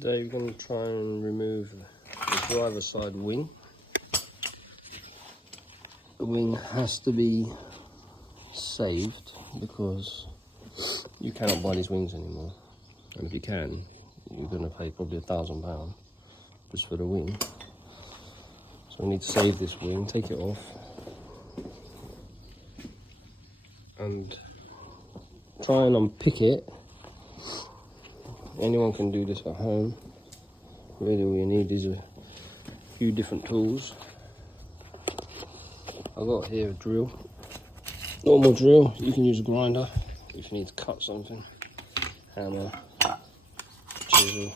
Today we're going to try and remove the driver's side wing. The wing has to be saved because you cannot buy these wings anymore, and if you can, you're going to pay probably £1,000 just for the wing. So we need to save this wing, take it off, and try and unpick it. Anyone can do this at home. Really all you need is a few different tools. I've got here a drill, normal drill. You can use a grinder if you need to cut something, hammer, chisel.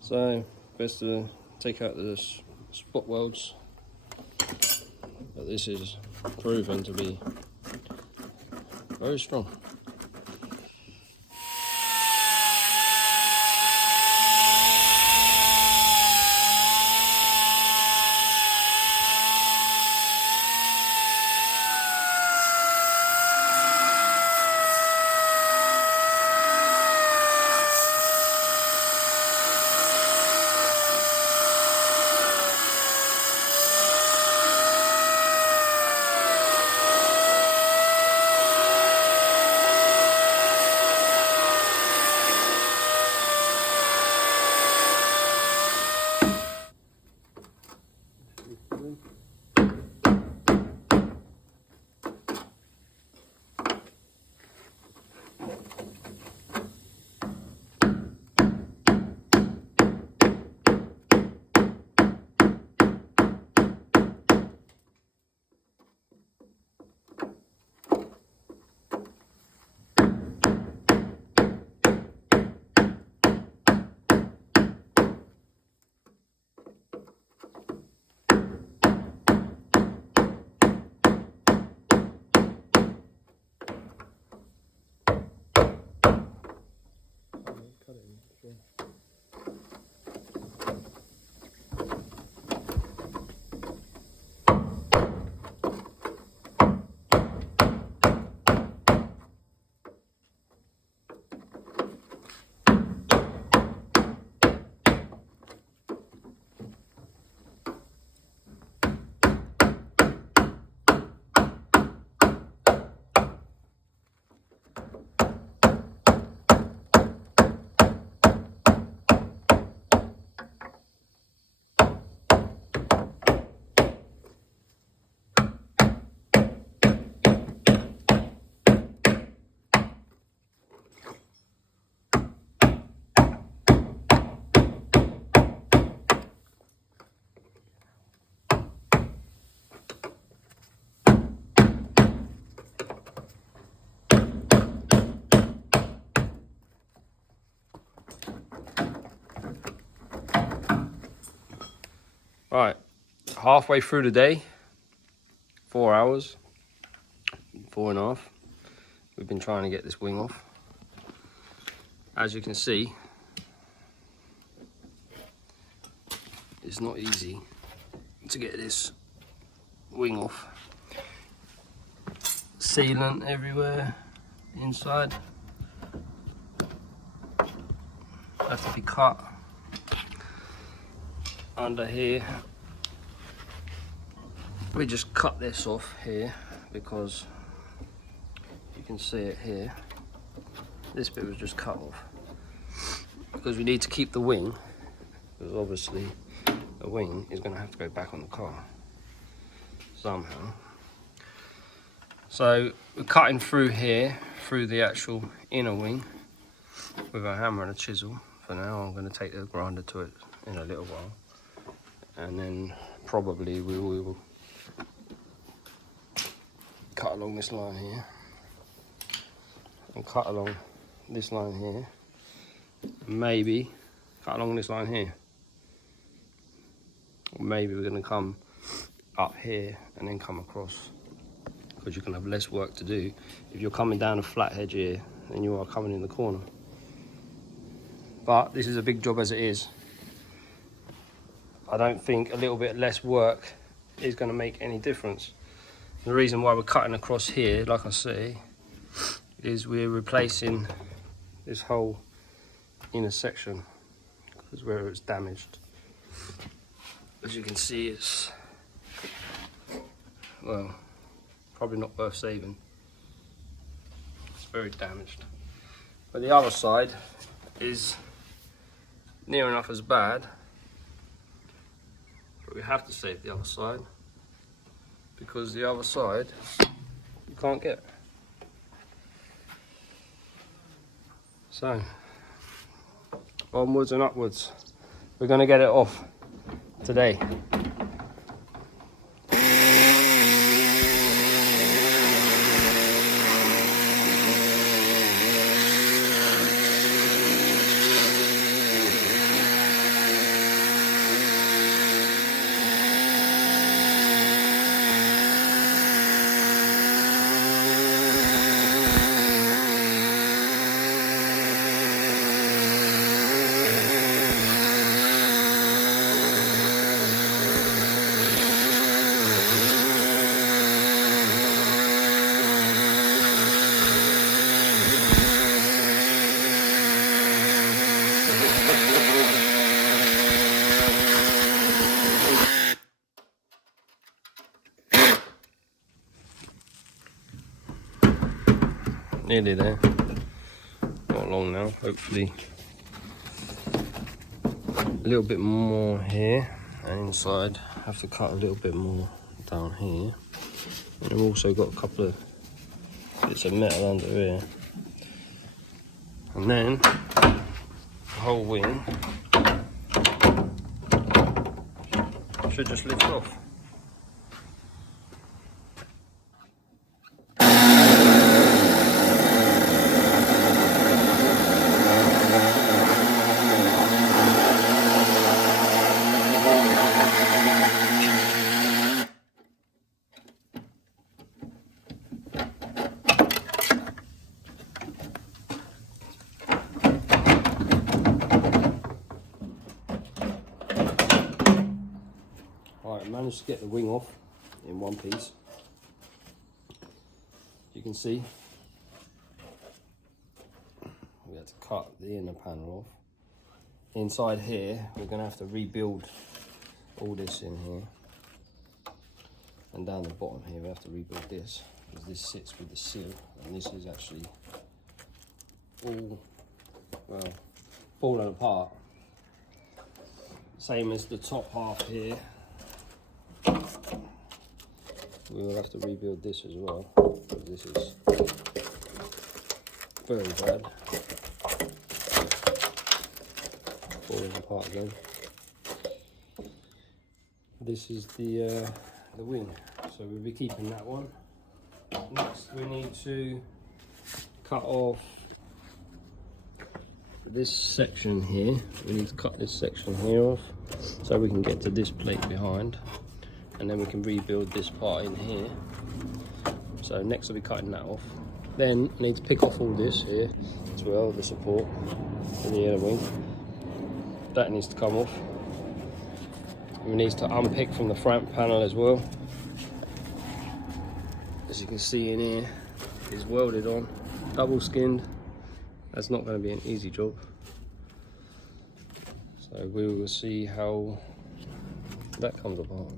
So best to take out the spot welds, but this is proven to be very strong. Right, halfway through the day, 4 hours, 4.5. We've been trying to get this wing off. As you can see, it's not easy to get this wing off. Sealant everywhere inside. Has to be cut. Under here, we just cut this off here because you can see it here. This bit was just cut off because we need to keep the wing, because obviously the wing is going to have to go back on the car somehow. So we're cutting through here, through the actual inner wing with a hammer and a chisel. For now, I'm going to take the grinder to it in a little while. And then probably we will cut along this line here and cut along this line here, maybe cut along this line here, or maybe we're going to come up here and then come across, because you can have less work to do if you're coming down a flat edge here than you are coming in the corner. But this is a big job as it is. I don't think a little bit less work is going to make any difference. The reason why we're cutting across here, like I say, is we're replacing this whole inner section because where it's damaged. As you can see, it's, well, probably not worth saving. It's very damaged. But the other side is near enough as bad, but we have to save the other side because the other side you can't get. So onwards and upwards. We're going to get it off today. Nearly there. Not long now, hopefully. A little bit more here and inside. Have to cut a little bit more down here. And we've also got a couple of bits of metal under here. And then the whole wing should just lift off. Managed to get the wing off in one piece. You can see we had to cut the inner panel off. Inside here we're going to have to rebuild all this in here, and down the bottom here we have to rebuild this because this sits with the sill, and this is actually all, well, falling apart. Same as the top half here. We will have to rebuild this as well, because this is very bad. Falling apart again. This is the wing, so we'll be keeping that one. Next we need to cut off this section here. We need to cut this section here off so we can get to this plate behind. And then we can rebuild this part in here. So next I'll be cutting that off. Then I need to pick off all this here as well, the support for the air wing. That needs to come off. And we need to unpick from the front panel as well. As you can see in here, it's welded on, double skinned. That's not going to be an easy job. So we will see how that comes apart.